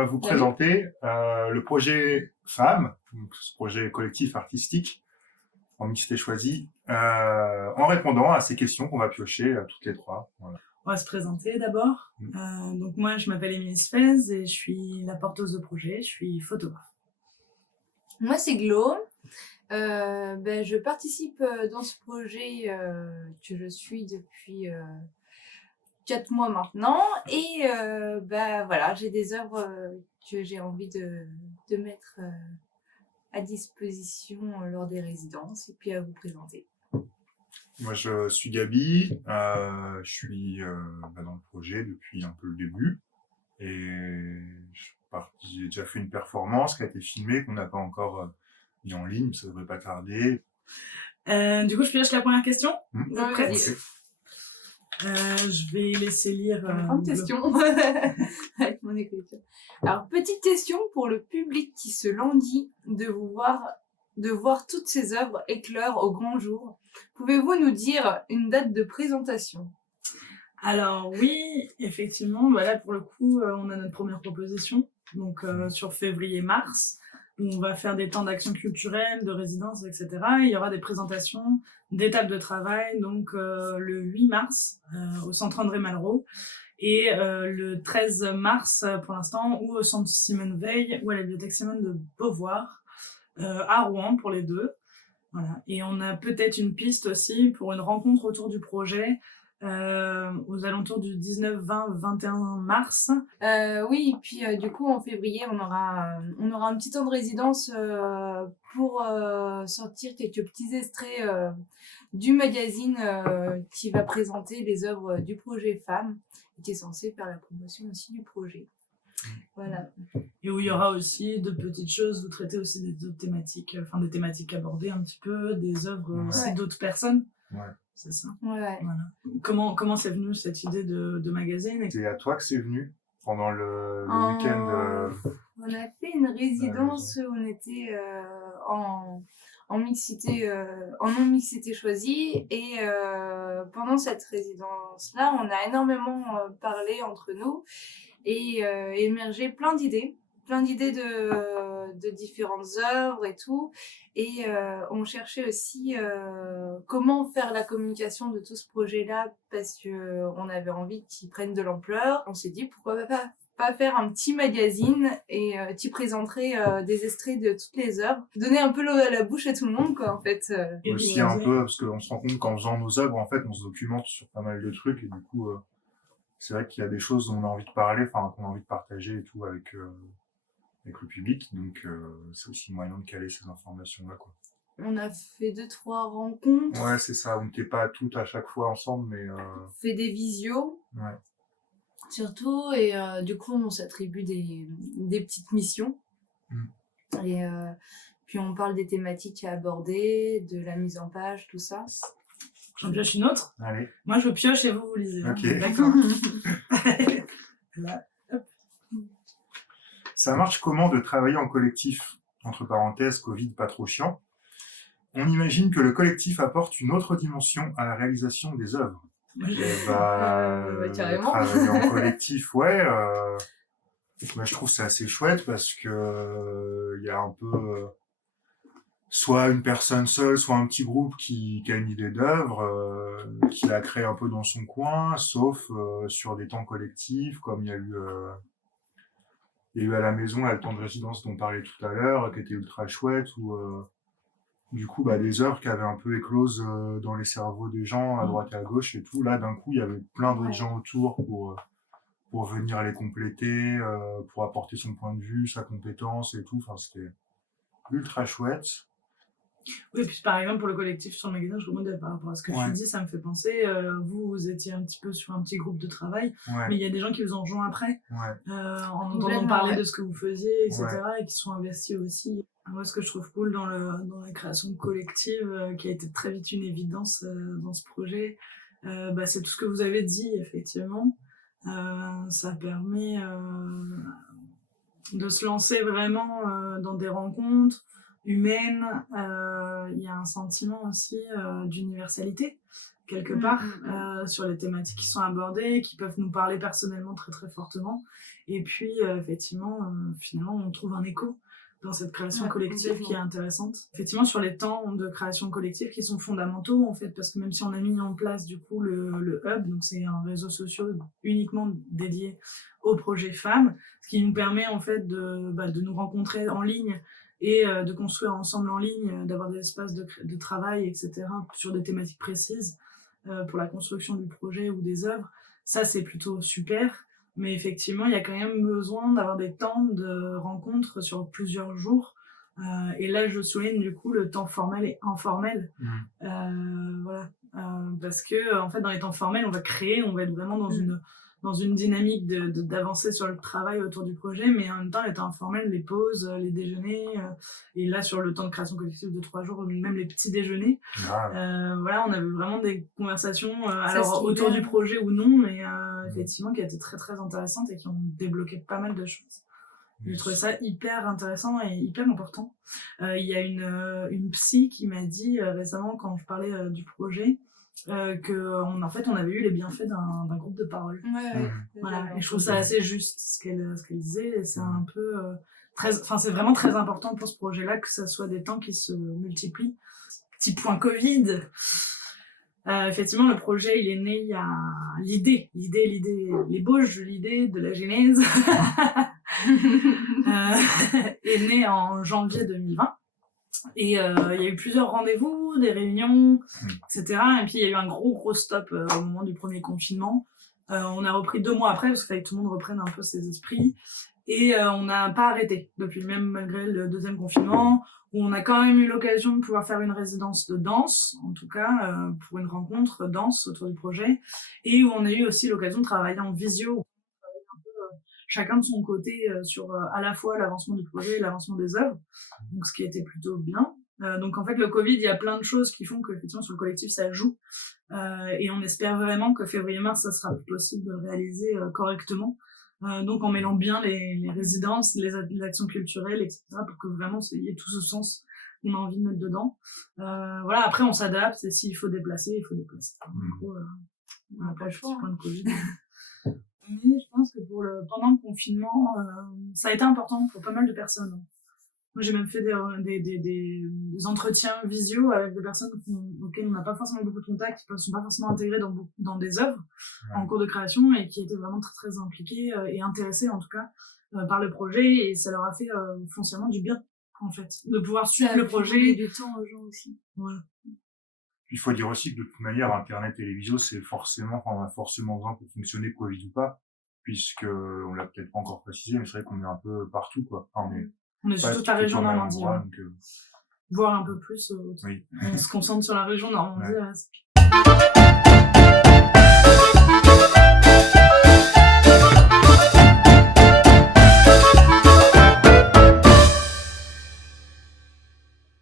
va vous présenter le projet FAM, donc ce projet collectif artistique en mixité choisie, en répondant à ces questions qu'on va piocher toutes les trois. Voilà. On va se présenter d'abord. Donc moi, je m'appelle Émilie Spez et je suis la porteuse de projet, je suis photographe. Moi, c'est Glo. Je participe dans ce projet que je suis depuis 4 mois maintenant. Et voilà, j'ai des œuvres que j'ai envie de mettre à disposition lors des résidences et puis à vous présenter. Moi, je suis Gabi, je suis dans le projet depuis un peu le début. Et j'ai déjà fait une performance qui a été filmée, qu'on n'a pas encore mis en ligne, ça devrait pas tarder. Du coup, je pioche la première question. Vous êtes prête ? Okay. Je vais laisser lire. Grande question avec mon écriture. Alors, petite question pour le public qui se languit de voir toutes ces œuvres éclore au grand jour. Pouvez-vous nous dire une date de présentation ? Alors oui, effectivement, là pour le coup, on a notre première proposition, donc sur février-mars, où on va faire des temps d'action culturelle, de résidence, etc. Il y aura des présentations, des tables de travail, donc le 8 mars au centre André Malraux, et le 13 mars pour l'instant, ou au centre Simone Veil, ou à la bibliothèque Simone de Beauvoir, à Rouen pour les deux. Voilà. Et on a peut-être une piste aussi pour une rencontre autour du projet aux alentours du 19, 20, 21 mars. Oui, et puis du coup en février on aura un petit temps de résidence pour sortir quelques petits extraits du magazine qui va présenter les œuvres du projet FAM et qui est censé faire la promotion aussi du projet. Voilà. Et où il y aura aussi de petites choses, vous traitez aussi des autres thématiques, des thématiques abordées un petit peu, des œuvres aussi d'autres personnes. Ouais. C'est ça. Ouais. Voilà. Comment c'est venu cette idée de magazine ? C'est à toi que c'est venu pendant le week-end. On a fait une résidence où on était en mixité, en non-mixité choisie, et pendant cette résidence-là, on a énormément parlé entre nous et émergé plein d'idées de différentes œuvres et tout, et on cherchait aussi comment faire la communication de tout ce projet-là, parce que on avait envie qu'il prenne de l'ampleur. On s'est dit pourquoi pas faire un petit magazine et tu présenterais des extraits de toutes les œuvres, donner un peu l'eau à la bouche à tout le monde, quoi, en fait. Et aussi un peu, parce qu'on se rend compte qu'en faisant nos œuvres, en fait, on se documente sur pas mal de trucs, et du coup, c'est vrai qu'il y a des choses dont on a envie de parler, qu'on a envie de partager et tout avec le public, donc c'est aussi moyen de caler ces informations-là, quoi. On a fait 2-3 rencontres. Ouais, c'est ça, on n'était pas toutes à chaque fois ensemble, mais... fait des visios. Ouais. Surtout, et du coup on s'attribue des petites missions. Et puis on parle des thématiques à aborder, de la mise en page, tout ça. J'en pioche une autre. Allez. Moi je pioche et vous lisez. Ok. D'accord. Là. Ça marche comment de travailler en collectif ? Entre parenthèses, Covid pas trop chiant. On imagine que le collectif apporte une autre dimension à la réalisation des œuvres. Carrément. Travailler en collectif, ouais. Je trouve c'est assez chouette parce que il y a un peu soit une personne seule, soit un petit groupe qui a une idée d'œuvre, qui la crée un peu dans son coin, sauf sur des temps collectifs, comme il y a eu à la maison, le temps de résidence dont on parlait tout à l'heure, qui était ultra chouette, où du coup, des œuvres qui avaient un peu éclose dans les cerveaux des gens, à droite et à gauche et tout. Là, d'un coup, il y avait plein d'autres gens autour pour venir les compléter, pour apporter son point de vue, sa compétence et tout. Enfin, c'était ultra chouette. Oui, puis par exemple, pour le collectif sur le magazine, je rebondis par rapport à ce que tu dis, ça me fait penser, vous étiez un petit peu sur un petit groupe de travail, mais il y a des gens qui vous ont rejoint après, en entendant parler de ce que vous faisiez, etc., et qui sont investis aussi. Moi, ce que je trouve cool dans la création collective, qui a été très vite une évidence dans ce projet, c'est tout ce que vous avez dit, effectivement. Ça permet de se lancer vraiment dans des rencontres, humaine. Il y a un sentiment aussi d'universalité, quelque part, sur les thématiques qui sont abordées, qui peuvent nous parler personnellement très très fortement. Et puis, effectivement, finalement, on trouve un écho dans cette création collective qui est intéressante. Effectivement, sur les temps de création collective qui sont fondamentaux, en fait, parce que même si on a mis en place, du coup, le Hub, donc c'est un réseau social uniquement dédié aux projets femmes, ce qui nous permet, en fait, de nous rencontrer en ligne et de construire ensemble en ligne, d'avoir des espaces de travail, etc., sur des thématiques précises pour la construction du projet ou des œuvres. Ça, c'est plutôt super. Mais effectivement, il y a quand même besoin d'avoir des temps de rencontres sur plusieurs jours. Et là, je souligne du coup le temps formel et informel. Voilà. Parce que, en fait, dans les temps formels, on va créer, on va être vraiment dans une dynamique d'avancer sur le travail autour du projet, mais en même temps, les temps informels, les pauses, les déjeuners, et là, sur le temps de création collective de 3 jours, même les petits déjeuners, voilà, on avait vraiment des conversations, alors autour du projet ou non, mais effectivement, qui étaient très très intéressantes et qui ont débloqué pas mal de choses. J'ai trouvé ça hyper intéressant et hyper important. Il y a une psy qui m'a dit récemment, quand je parlais du projet, en fait, on avait eu les bienfaits d'un groupe de parole. Voilà. Et je trouve ça assez juste ce qu'elle disait. Et c'est un peu c'est vraiment très important pour ce projet-là que ça soit des temps qui se multiplient. Petit point Covid. Effectivement, le projet, il est né, il y a l'ébauche de l'idée, de la genèse, est né en janvier 2020. Et il y a eu plusieurs rendez-vous, des réunions, etc. Et puis il y a eu un gros stop au moment du premier confinement. On a repris 2 mois après, parce qu'il fallait que tout le monde reprenne un peu ses esprits. Et on n'a pas arrêté, depuis même malgré le 2e confinement, où on a quand même eu l'occasion de pouvoir faire une résidence de danse, en tout cas, pour une rencontre danse autour du projet, et où on a eu aussi l'occasion de travailler en visio, chacun de son côté sur à la fois l'avancement du projet et l'avancement des œuvres, donc ce qui était plutôt bien. Donc en fait, le Covid, il y a plein de choses qui font que effectivement sur le collectif ça joue, et on espère vraiment que février-mars ça sera possible de le réaliser correctement. Donc en mêlant bien les résidences, les actions culturelles, etc., pour que vraiment il y ait tout ce sens qu'on a envie de mettre dedans. Voilà, après on s'adapte, et s'il faut déplacer, il faut déplacer. Du coup, on n'a pas le choix, point de Covid. Mais je pense que pendant le confinement, ça a été important pour pas mal de personnes. Moi, j'ai même fait des entretiens visio avec des personnes auxquelles on n'a pas forcément beaucoup de contacts, qui ne sont pas forcément intégrées dans des œuvres en cours de création, et qui étaient vraiment très très impliquées et intéressées en tout cas par le projet, et ça leur a fait foncièrement du bien en fait, de pouvoir suivre le projet. Du temps aux gens aussi. Ouais. Il faut dire aussi que de toute manière, Internet et les visios, on a forcément besoin pour fonctionner, Covid ou pas, puisque on l'a peut-être pas encore précisé, mais c'est vrai qu'on est un peu partout, quoi. Enfin, on est sur toute la région Normandie. Endroit, voire un peu plus. On se concentre sur la région Normandie.